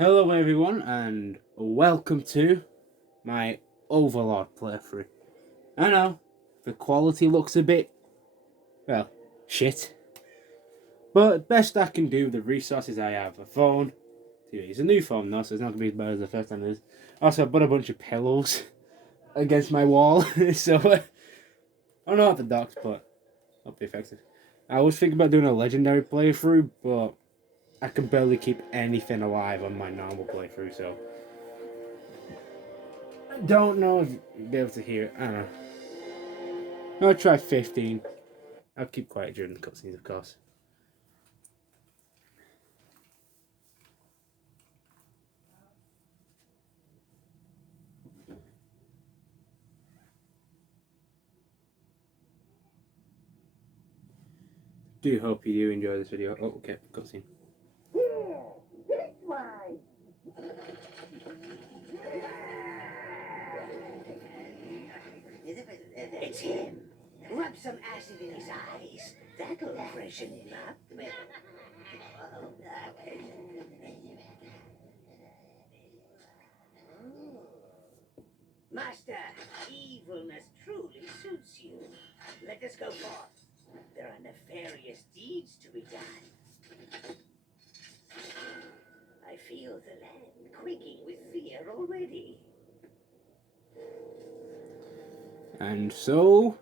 Hello everyone and welcome to my Overlord playthrough. I know, the quality looks a bit, well, shit. But best I can do with the resources I have. A phone, TV. It's a new phone though, so it's not going to be as bad as the first time it is. Also, I put a bunch of pillows against my wall, so I don't know how the docks, but it'll be effective. I was thinking about doing a legendary playthrough, but I can barely keep anything alive on my normal playthrough, so I don't know if you'll be able to hear it. I don't know. I'll try 15. I'll keep quiet during the cutscenes, of course. Do hope you do enjoy this video. Oh, okay, cutscene. This way. It's him. Rub some acid in his eyes. That'll freshen him up. Master, evilness truly suits you. Let us go forth. There are nefarious deeds to be done. I feel the land quaking with fear already. And so,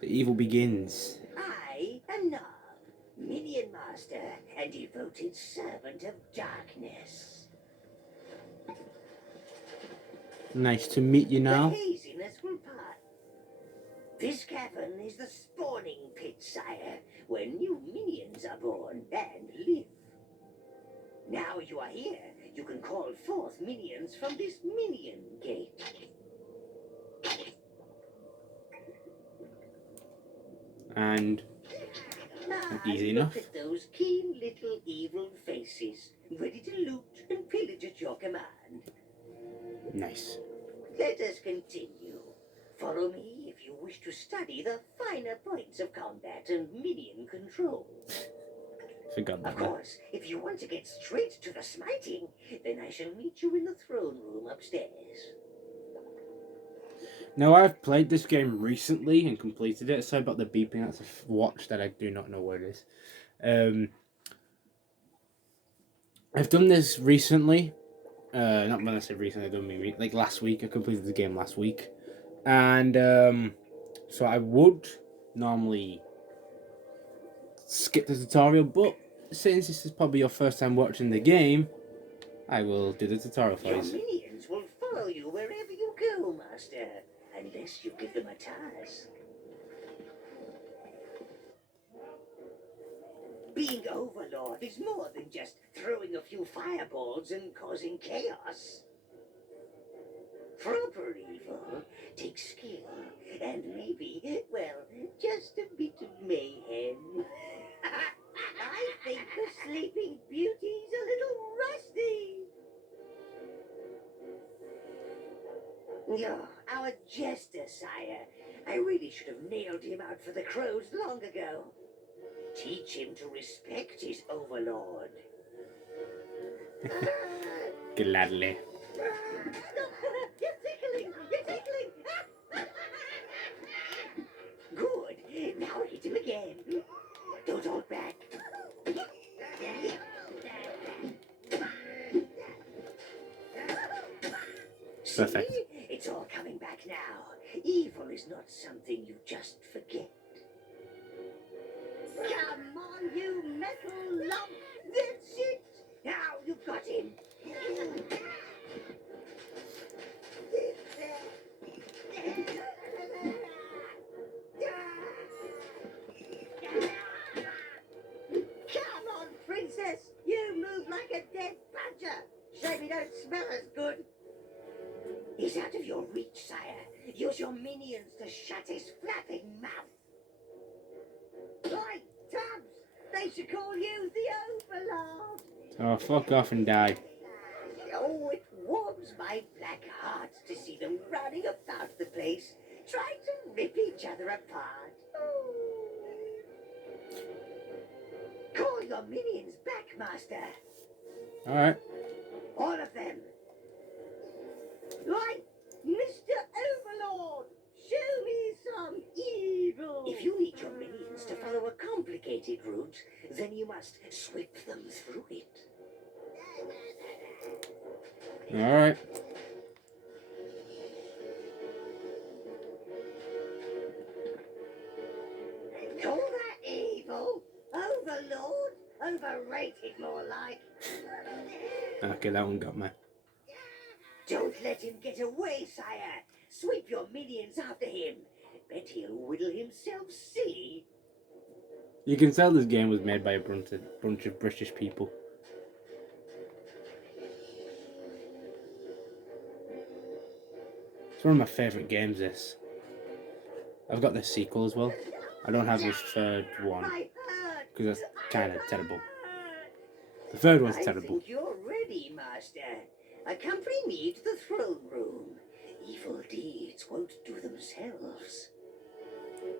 the evil begins. I am Nob, Minion Master and devoted servant of darkness. Nice to meet you now. The haziness will part. This cavern is the spawning pit, sire, where new minions are born and live. Now you are here, you can call forth minions from this minion gate. And easy enough. Look at those keen little evil faces, ready to loot and pillage at your command. Nice. Let us continue. Follow me if you wish to study the finer points of combat and minion control. Forgot that. Of course, if you want to get straight to the smiting, then I shall meet you in the throne room upstairs. Now, I've played this game recently and completed it. Sorry about the beeping. That's a watch that I do not know where it is. I've done this recently. Not when I say recently, I don't mean like last week. I completed the game last week. And so I would normally skip the tutorial, but since this is probably your first time watching the game, I will do the tutorial for Your you. minions will follow you wherever you go, Master, unless you give them a task. Being Overlord is more than just throwing a few fireballs and causing chaos. Proper evil takes skill and maybe, well, just a bit of mayhem. I think the Sleeping Beauty's a little rusty. Oh, our jester, sire. I really should have nailed him out for the crows long ago. Teach him to respect his overlord. Gladly. You're tickling! You're tickling! Good. Now hit him again. Don't hold back. Perfect. See? It's all coming back now. Evil is not something you just forget. Come on, you metal lump! That's it! Now you've got him! Come on, princess! You move like a dead badger! Shame you don't smell as good! He's out of your reach, sire. Use your minions to shut his flapping mouth. Right, Tubbs! They should call you the Overlord! Oh, fuck off and die. Oh, it warms my black heart to see them running about the place, trying to rip each other apart. Oh. Call your minions back, Master. Alright. All of them. Right, Mr. Overlord, show me some evil. If you need your minions to follow a complicated route, then you must sweep them through it. Alright. Call that evil? Overlord? Overrated, more like. Okay, that one got me. Don't let him get away, sire. Sweep your minions after him. Bet he'll whittle himself silly. You can tell this game was made by a bunch of British people. It's one of my favourite games, this. I've got the sequel as well. I don't have the third one, because that's kind of terrible. The third one's terrible. I think you're ready, Master. Accompany me to the throne room. Evil deeds won't do themselves.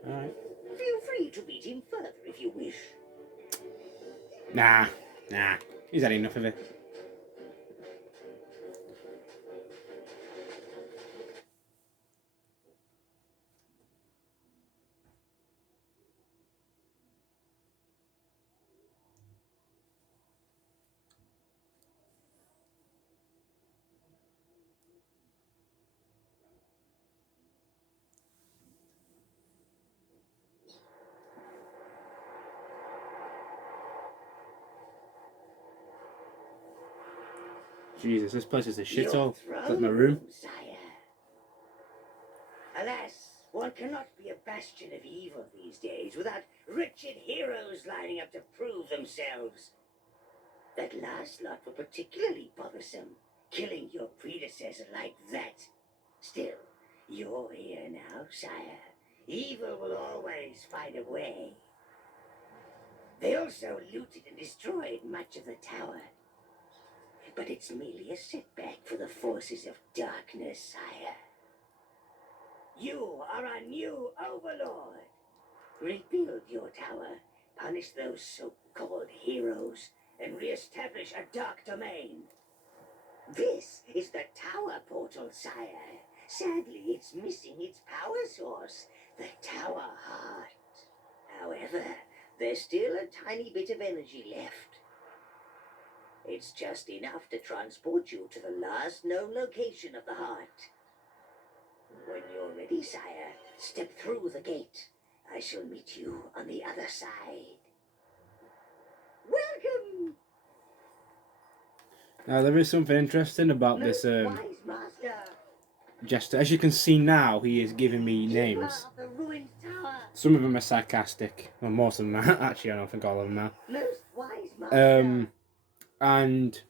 Alright. Feel free to beat him further if you wish. Nah. He's had enough of it. Jesus, this place is a shithole. It's like my room. Sire. Alas, one cannot be a bastion of evil these days without wretched heroes lining up to prove themselves. That last lot were particularly bothersome, killing your predecessor like that. Still, you're here now, sire. Evil will always find a way. They also looted and destroyed much of the tower. But it's merely a setback for the forces of darkness, sire. You are a new overlord. Rebuild your tower, punish those so-called heroes, and re-establish a dark domain. This is the tower portal, sire. Sadly, it's missing its power source, the tower heart. However, there's still a tiny bit of energy left. It's just enough to transport you to the last known location of the heart. When you're ready, sire, step through the gate. I shall meet you on the other side. Welcome! Now, there is something interesting about this Wise master. jester. As you can see now, he is giving me names. Keeper of the ruined tower. Some of them are sarcastic. Well, most of them are. Actually, I don't think all of them are. Most wise master. And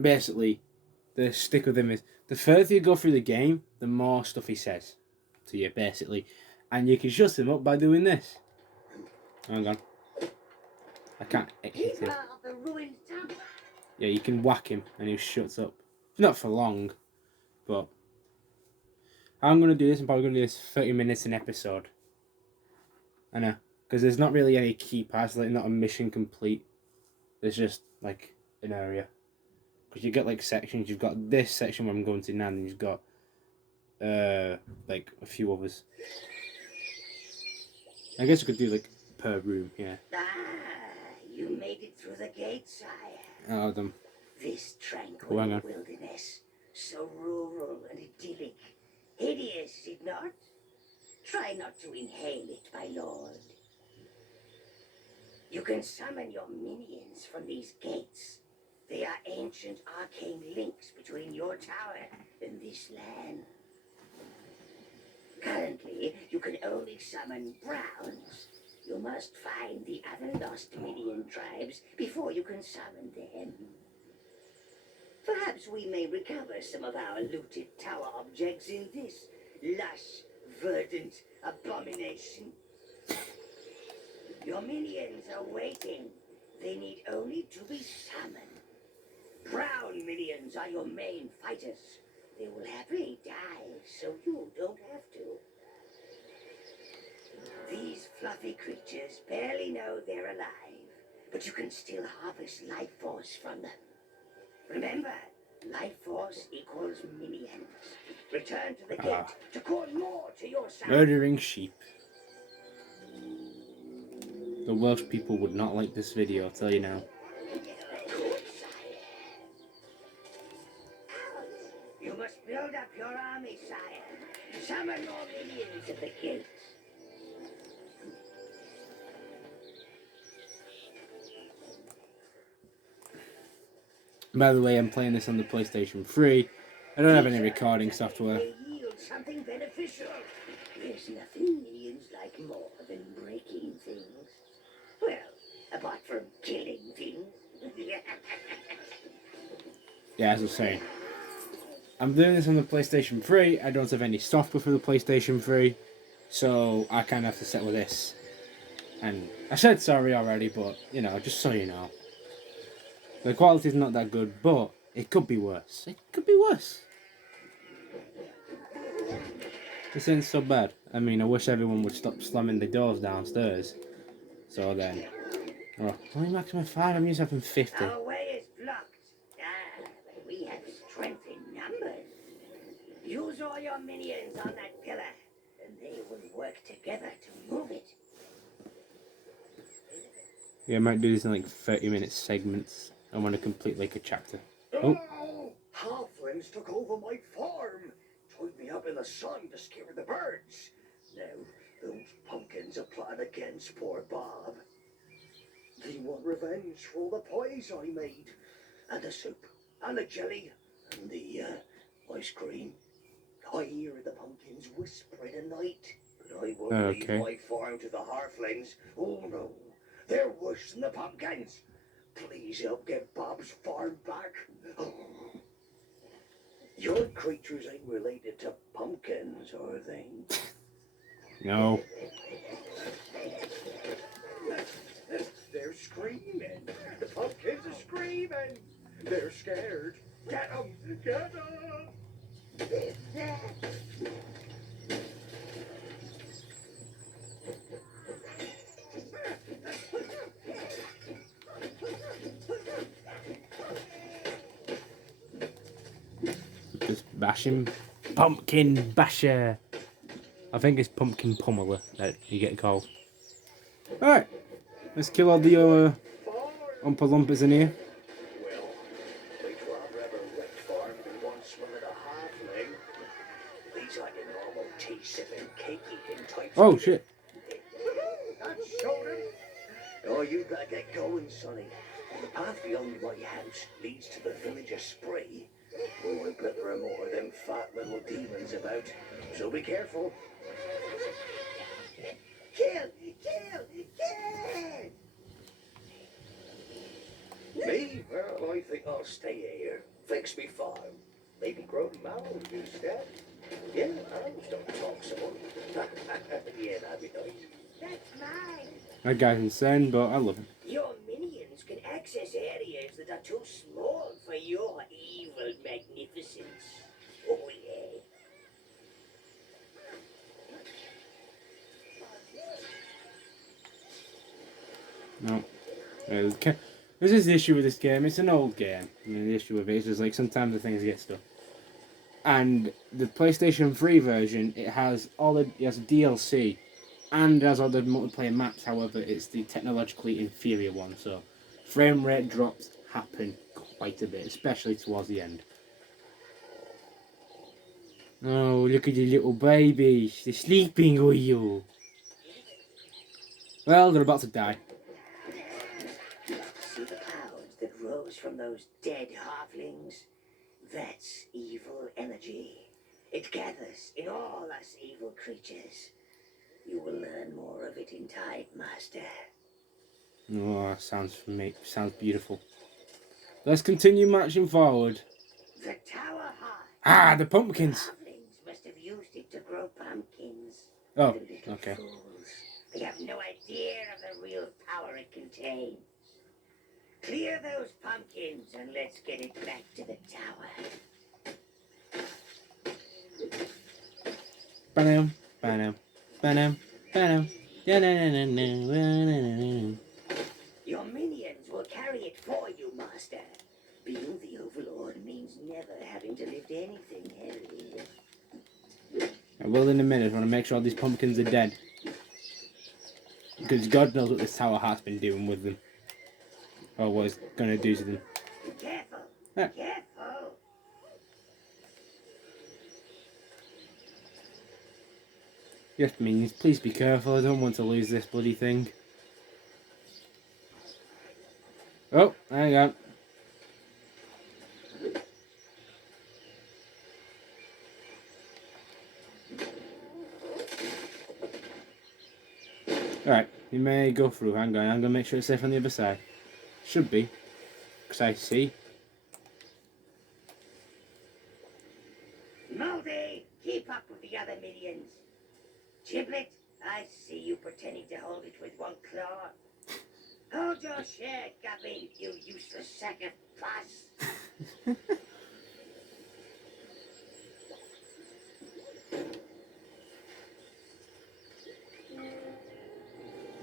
basically, the stick with him is the further you go through the game, the more stuff he says to you, basically. And you can shut him up by doing this. Hang on. I can't hit him. Keeper of the ruined tower. Yeah, you can whack him and he shuts up. Not for long, but I'm going to do this. I'm probably going to do this 30 minutes an episode. I know. Because there's not really any key parts, like not a mission complete. There's just like an area. Because you get like sections. You've got this section where I'm going to now, and you've got like a few others. I guess you could do like per room, yeah. You made it through the gate, sire. Oh, them. This tranquil hang on. wilderness, so rural and idyllic. Hideous, is it not? Try not to inhale it, my lord. You can summon your minions from these gates. They are ancient arcane links between your tower and this land. Currently, you can only summon browns. You must find the other lost minion tribes before you can summon them. Perhaps we may recover some of our looted tower objects in this lush, verdant abomination. Your minions are waiting. They need only to be summoned. Brown minions are your main fighters. They will happily die, so you don't have to. These fluffy creatures barely know they're alive, but you can still harvest life force from them. Remember, life force equals minions. Return to the gate to call more to your side. Murdering sheep. The Welsh people would not like this video, I'll tell you now. You must build up your army, sire. Summon more minions at the gates. By the way, I'm playing this on the PlayStation 3. I don't have any recording software. They yield something beneficial. There's nothing minions like more than breaking things. Well, apart from killing things. Yeah, as I was saying. I'm doing this on the PlayStation 3. I don't have any software for the PlayStation 3. So I kind of have to settle with this. And I said sorry already, but, you know, just so you know. The quality's not that good, but it could be worse. It could be worse. This ain't so bad. I mean, I wish everyone would stop slamming the doors downstairs. So then... Oh, only maximum 5, I'm using 50. Our way is blocked. But we have strength in numbers. Use all your minions on that pillar, and they will work together to move it. Yeah, I might do this in like 30-minute segments. I want to complete like a chapter. Oh! Halflings took over my farm. Tied me up in the sun to scare the birds. Now, those pumpkins are plotting against poor Bob. They want revenge for all the pies I made. And the soup. And the jelly. And the, ice cream. I hear the pumpkins whisper in the night. But I won't leave my farm to the halflings. Oh no. They're worse than the pumpkins. Please help get Bob's farm back. Oh. Your creatures ain't related to pumpkins, are they? No. They're screaming. The pumpkins are screaming. They're scared. Get them! Get them! Just bash him. Pumpkin basher. I think it's pumpkin pummeler that you get called. Alright. Let's kill all the Oompa Loompas in here. Well, they'd rather have a wrecked farm than one swilling a halfling. These aren't your normal tea-sipping, cake-eating types. Oh shit. That showed him. Oh, you better get going, sonny. The path beyond my house leads to the village of Spree. Oh, I bet there are more of them fat little demons about, so be careful. Kill! Kill! Kill! Me? Well, I think I'll stay here. Fix me farm. Maybe grow mounds instead. Yeah, mounds don't talk so much. Yeah, that'd be nice. That's mine! That guy's insane, but I love him. Your minions can access areas that are too small for your evil magnificence. Oh yeah. No. This is the issue with this game. It's an old game. I mean, the issue with it is just like sometimes the things get stuck. And the PlayStation 3 version, it has DLC and has all the multiplayer maps. However, it's the technologically inferior one, so frame rate drops happen quite a bit, especially towards the end. Oh, look at the little babies. They're sleeping with you. Well, they're about to die. See the clouds that rose from those dead halflings? That's evil energy. It gathers in all us evil creatures. You will learn more of it in time, Master. Oh, sounds beautiful. Let's continue marching forward. The tower high. Ah, the pumpkins. Halflings must have used it to grow pumpkins. Oh, The little okay. fools. They have no idea of the real power it contains. Clear those pumpkins and let's get it back to the tower. Ba-dum, ba-dum, ba-dum, ba-dum. Your minions will carry it for you, Master. Being the Overlord means never having to lift anything heavy. I will in a minute. I want to make sure all these pumpkins are dead. Because God knows what this tower heart's been doing with them. Or what it's going to do to them. Be careful! Yeah. Careful! Yes, minions, please be careful. I don't want to lose this bloody thing. Oh, hang on. Alright, you may go through. Hang on, I'm going to make sure it's safe on the other side. Should be. Because I see. Moldy, keep up with the other minions. Giblet, I see you pretending to hold it with one claw. Hold your share, Guppy, you useless sack of pus.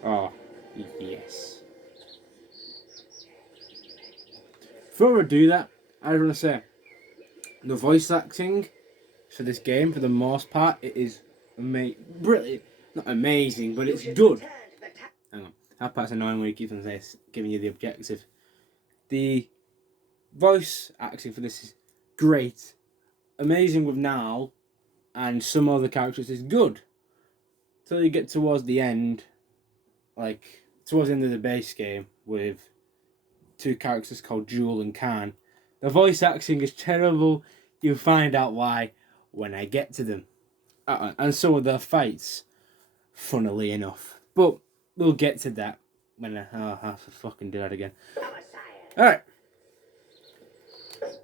Oh, yes. Before I do that, I want to say, the voice acting for this game, for the most part, it is brilliant. Not amazing, but it's good. Hang on. That part's annoying when you keep on giving you the objective. The voice acting for this is great. Amazing with Nal and some other characters is good. Till you get towards the end, like towards the end of the base game with two characters called Jewel and Khan. The voice acting is terrible. You'll find out why when I get to them. And some of the fights, funnily enough. But we'll get to that when I have to fucking do that again. Alright.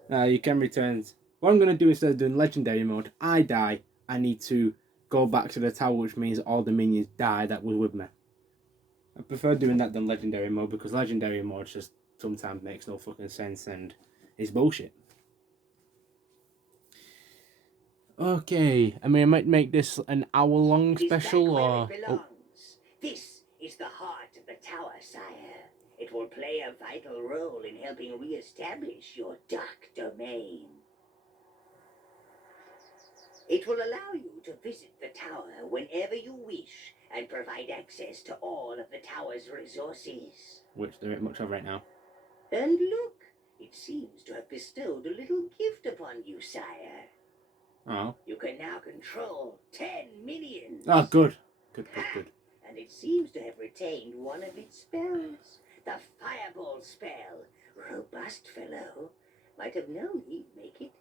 Now you can return. What I'm going to do instead of doing legendary mode, I die. I need to go back to the tower, which means all the minions die that was with me. I prefer doing that than legendary mode because legendary mode just sometimes makes no fucking sense and is bullshit. Okay, I mean I might make this an hour-long special or... Oh. This is the heart of the tower, sire. It will play a vital role in helping re-establish your dark domain. It will allow you to visit the tower whenever you wish and provide access to all of the tower's resources. Which there ain't much of right now. And look, it seems to have bestowed a little gift upon you, sire. Oh. You can now control 10 minions. Oh, good. Good. And it seems to have retained one of its spells. The fireball spell. Robust fellow. Might have known he'd make it.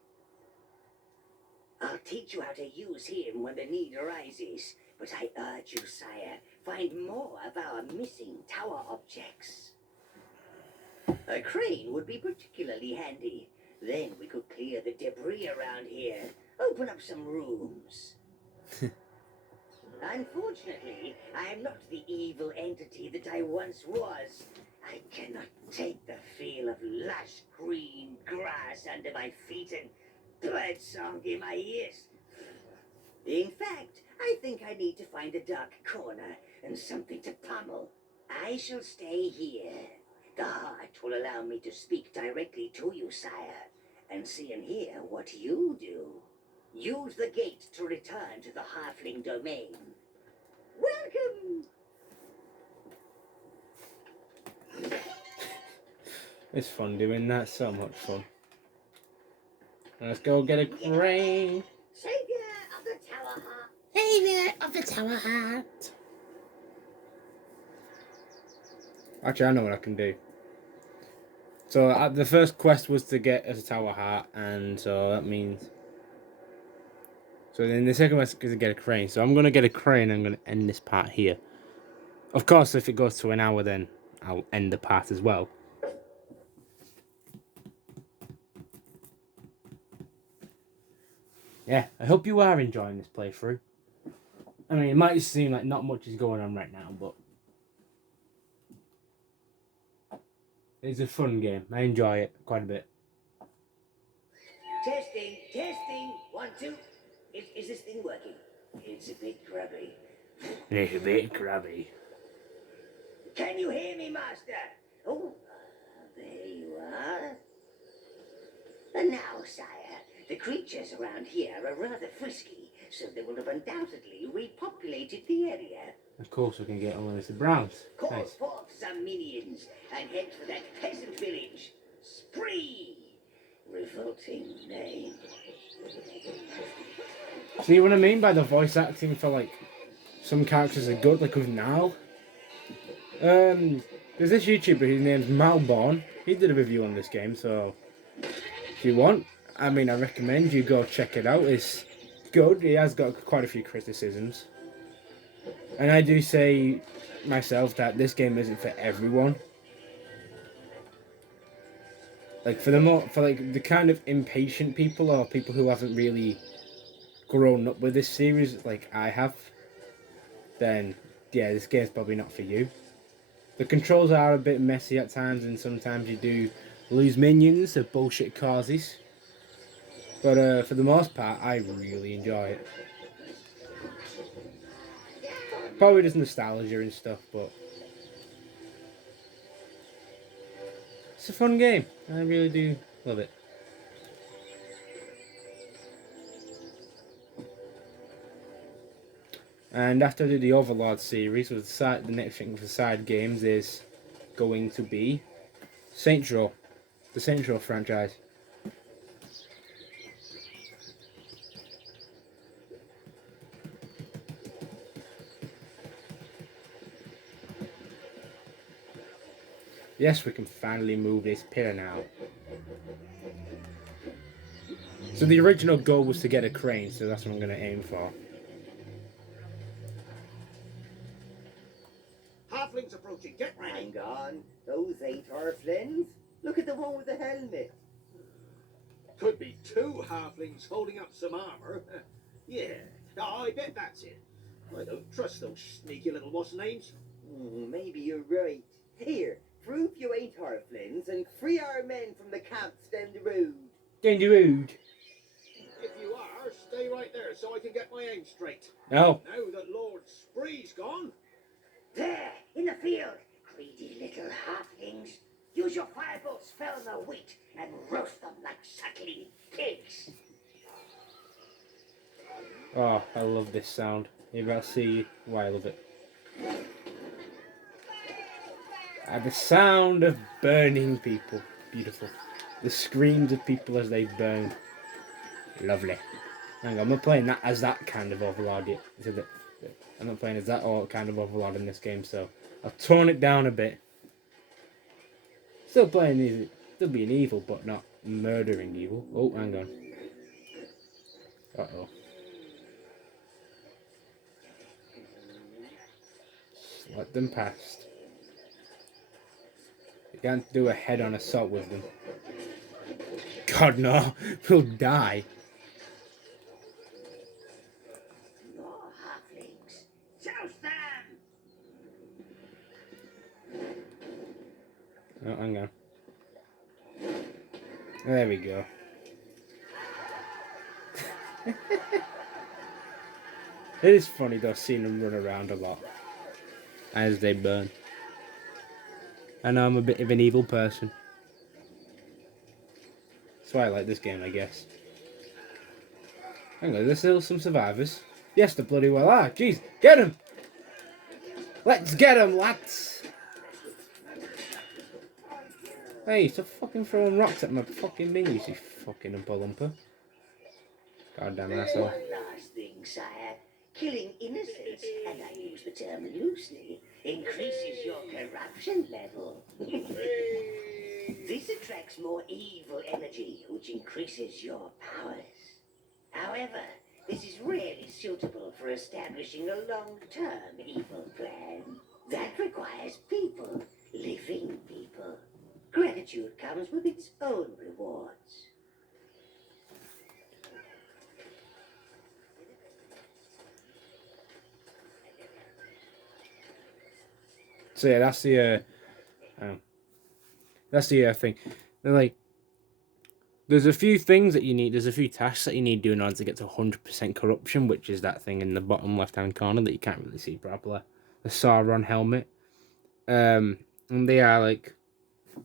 I'll teach you how to use him when the need arises. But I urge you, sire, find more of our missing tower objects. A crane would be particularly handy. Then we could clear the debris around here. Open up some rooms. Unfortunately, I am not the evil entity that I once was. I cannot take the feel of lush green grass under my feet and birdsong in my ears. In fact, I think I need to find a dark corner and something to pummel. I shall stay here. The heart will allow me to speak directly to you, sire, and see and hear what you do. Use the gate to return to the halfling domain. Welcome! It's fun doing that, so much fun. Let's go get a crane. Savior of the Tower Heart. Savior of the Tower Heart. Actually, I know what I can do. So the first quest was to get a Tower Heart, and so that means... So then the second quest is to get a crane. So I'm going to get a crane, I'm going to end this part here. Of course, if it goes to an hour, then I'll end the part as well. Yeah, I hope you are enjoying this playthrough. I mean, it might seem like not much is going on right now, but... It's a fun game. I enjoy it quite a bit. Testing. 1, 2. Is this thing working? It's a bit grubby. It's a bit grubby. Can you hear me, Master? Oh, there you are. And now, sire, the creatures around here are rather frisky, so they will have undoubtedly repopulated the area. Of course, we can get unlimited browns. Call Nice. forth some minions and head for that peasant village. Spree! Revolting name. See what I mean by the voice acting for like some characters are good, like with Now. There's this YouTuber whose name's Malborn. He did a review on this game, so if you want, I mean, I recommend you go check it out. It's good. He has got quite a few criticisms, and I do say myself that this game isn't for everyone. Like for the kind of impatient people or people who haven't really grown up with this series like I have, then yeah, this game's probably not for you. The controls are a bit messy at times, and sometimes you do lose minions of bullshit causes. But for the most part, I really enjoy it. Probably just nostalgia and stuff, but it's a fun game. I really do love it. And after I do the Overlord series, with the next thing for the side games is going to be Saints Row, the Saints Row franchise. Yes, we can finally move this pillar now. So the original goal was to get a crane, so that's what I'm going to aim for. Halflings approaching, get ready. Hang on. Those ain't Orphlins. Look at the one with the helmet. Could be two halflings holding up some armor. Yeah, I bet that's it. I don't trust those sneaky little what's-names. Maybe you're right. Here, prove you ain't Orphlins and free our men from the camps down the road. Down the road. If you are, stay right there so I can get my aim straight. Oh. Now that Lord Spree's gone. There, in the field, greedy little halflings. Use your firebolts, fell the wheat, and roast them like suckling pigs. Oh, I love this sound. You better see why I love it. The sound of burning people. Beautiful. The screams of people as they burn. Lovely. Hang on, I'm not playing that as that kind of Overlord yet. I'm not playing as that kind of Overlord in this game, so I've torn it down a bit. Still playing easy. Still being evil, but not murdering evil. Oh, hang on. Uh-oh. Just let them past. You can't do a head-on assault with them. God, no. We'll die. More halflings. Joust them! Oh, hang on. There we go. It is funny though, seeing them run around a lot as they burn. I know I'm a bit of an evil person. That's why I like this game, I guess. Hang on, there's still some survivors. Yes, the bloody well are. Jeez, get him! Let's get him, lads! Hey, stop fucking throwing rocks at my fucking minions, you fucking umpa-lumpa. Goddamn asshole. One last thing, sire. Killing innocents, and I use the term loosely, increases your corruption level. This attracts more evil energy, which increases your powers. However, this is rarely suitable for establishing a long-term evil plan. That requires people, living people. Gratitude comes with its own rewards. So yeah, that's the thing. They're like, there's a few things that you need. There's a few tasks that you need doing in order to get to 100% corruption, which is that thing in the bottom left-hand corner that you can't really see properly. The Sauron helmet. And they are like,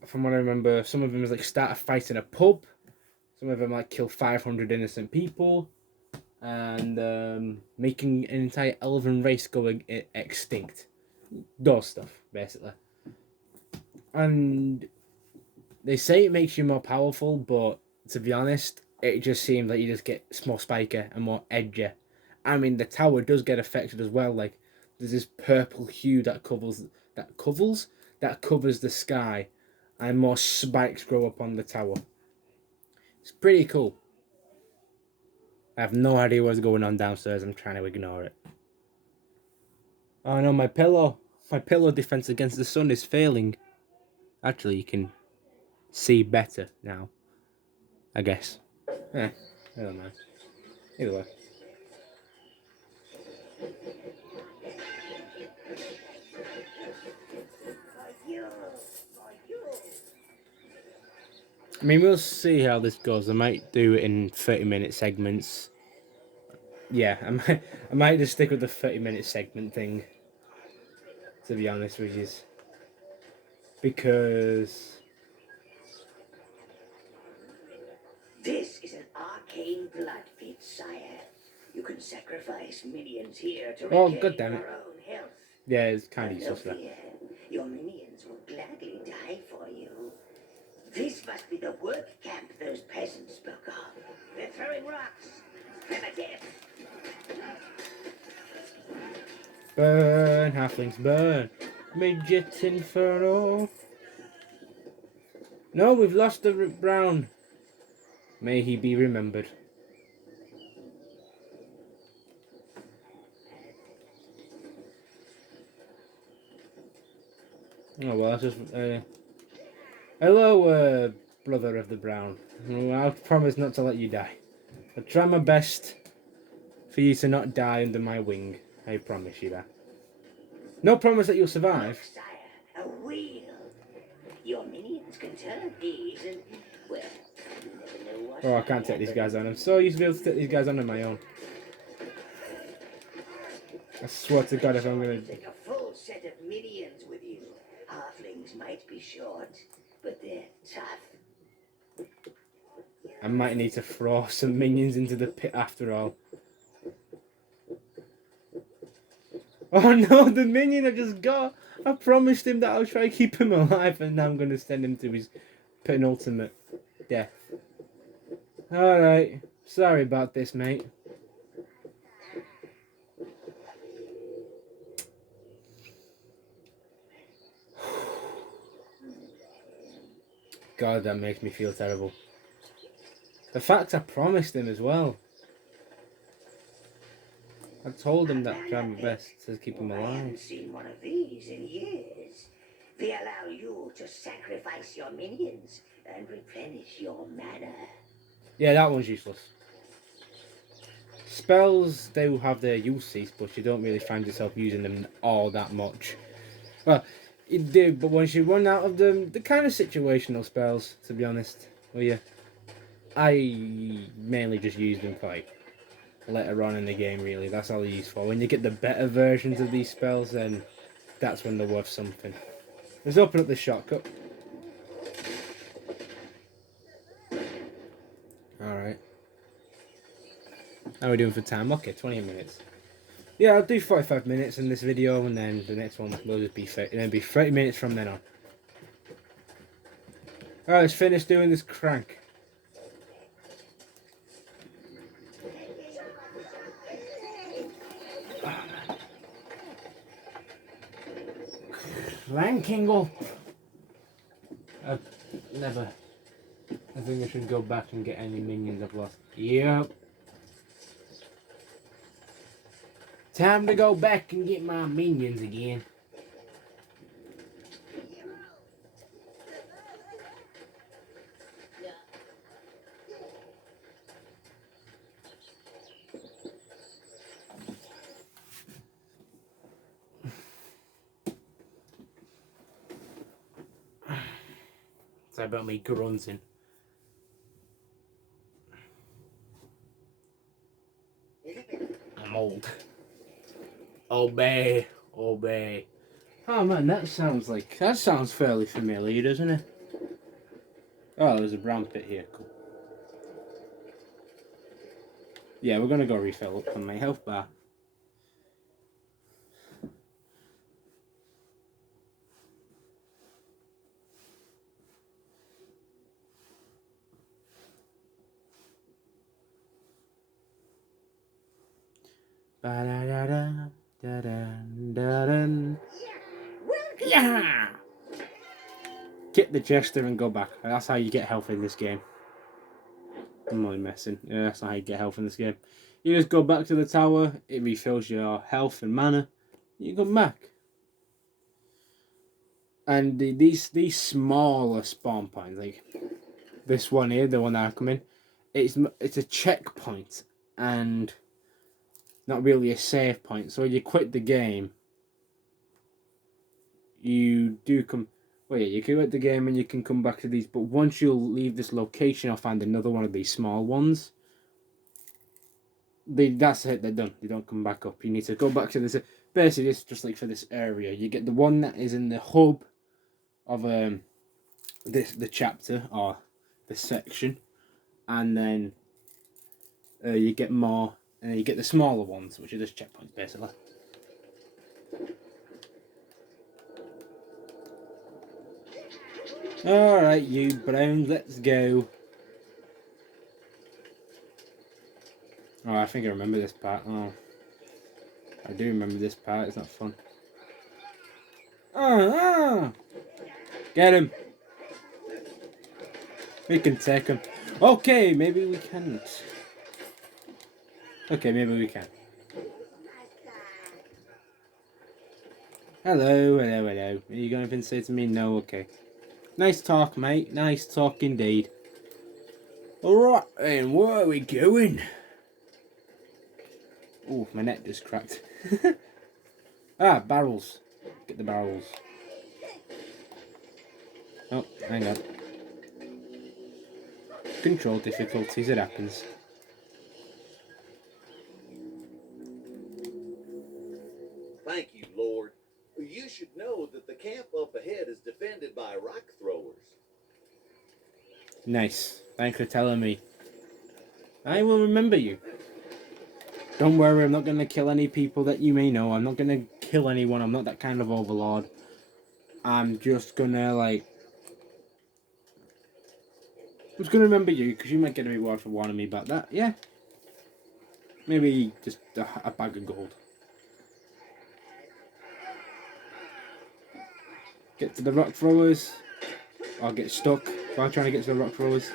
from what I remember, some of them is like start a fight in a pub. Some of them like kill 500 innocent people, and making an entire elven race go extinct. Those stuff, basically. And they say it makes you more powerful, but to be honest, it just seems like you just get more spiker and more edgier. I mean, the tower does get affected as well. Like, there's this purple hue that covers the sky, and more spikes grow up on the tower. It's pretty cool. I have no idea what's going on downstairs. I'm trying to ignore it. Oh no, my pillow defense against the sun is failing. Actually, you can see better now, I guess. I don't know. Either way. I mean, we'll see how this goes. I might do it in 30-minute segments. Yeah, I might just stick with the 30-minute segment thing, to be honest with you. Because This is an arcane blood pit, sire. You can sacrifice minions here to Oh, regain God damn it. your own health. yeah, it's kind of And no useless. That. fear, your minions will gladly die for you. This must be the work camp those peasants spoke of. They're throwing rocks. Primitive. Burn, halflings, burn. Midget Inferno. No, we've lost the Brown. May he be remembered. Oh well, that's just. Hello, brother of the Brown. I'll promise not to let you die. I'll try my best for you to not die under my wing. I promise you that. No promise that you'll survive. Look, sire, a wheel. Your minions can turn these and, well, you never know what Oh, I can't take these guys on. I'm so used to be able to take these guys on my own. I swear to God, if I'm gonna. Take a full set of minions with you. Halflings might be short, but they're tough. I might need to throw some minions into the pit after all. Oh no, the minion I just got! I promised him that I'll try to keep him alive, and now I'm going to send him to his penultimate death. Alright, sorry about this, mate. God, that makes me feel terrible. The fact I promised him as well. I told him that I'd try my best to keep him I alive. haven't seen one of these in years. They allow you to sacrifice your minions and replenish your mana. Yeah, that one's useless. Spells do have their uses, but you don't really find yourself using them all that much. Well, you do, but once you run out of them, the kind of situational spells, to be honest with you, I mainly just use them quite later on in the game, really. That's all they're used for. When you get the better versions of these spells, then that's when they're worth something. Let's open up the shortcut. Alright. How are we doing for time? Okay, 20 minutes. Yeah, I'll do 45 minutes in this video, and then the next one will just be 30 minutes from then on. Alright, let's finish doing this crank. Cranking up. I think I should go back and get any minions I've lost. Yep. Time to go back and get my minions again. Sorry about me grunting. I'm old. Obey, obey. Oh man, that sounds fairly familiar, doesn't it? Oh, there's a brown pit here. Cool. Yeah, we're gonna go refill up on my health bar. Ba-da-da-da, da-da-da-da. Yeah! Get the jester and go back. That's how you get health in this game. I'm only messing. Yeah, that's not how you get health in this game. You just go back to the tower, it refills your health and mana, you come back. And these smaller spawn points, like this one here, the one that I come in, it's a checkpoint and not really a save point. So when you quit the game, you do come. Well, yeah, you can quit the game and you can come back to these. But once you leave this location, I'll find another one of these small ones. That's it. They're done. They don't come back up. You need to go back to this. Basically, it's just like for this area. You get the one that is in the hub of the chapter or the section, and then you get more, and you get the smaller ones, which are just checkpoints basically. All right, you Browns, let's go. Oh, I think I remember this part. Oh, I do remember this part. It's not fun. Get him. We can take him. Okay, maybe we can't. Okay, maybe we can. Hello. Are you going to say to me? No, okay. Nice talk, mate. Nice talk indeed. Alright, and where are we going? Oh, my neck just cracked. Barrels. Get the barrels. Oh, hang on. Control difficulties, it happens. Thank you, Lord. You should know that the camp up ahead is defended by rock throwers. Nice. Thanks for telling me. I will remember you. Don't worry, I'm not going to kill any people that you may know. I'm not going to kill anyone. I'm not that kind of overlord. I'm just going to, like... I'm just going to remember you, because you might get a reward for warning me about that. Yeah. Maybe just a bag of gold. Get to the rock throwers. I'll get stuck while trying to get to the rock throwers.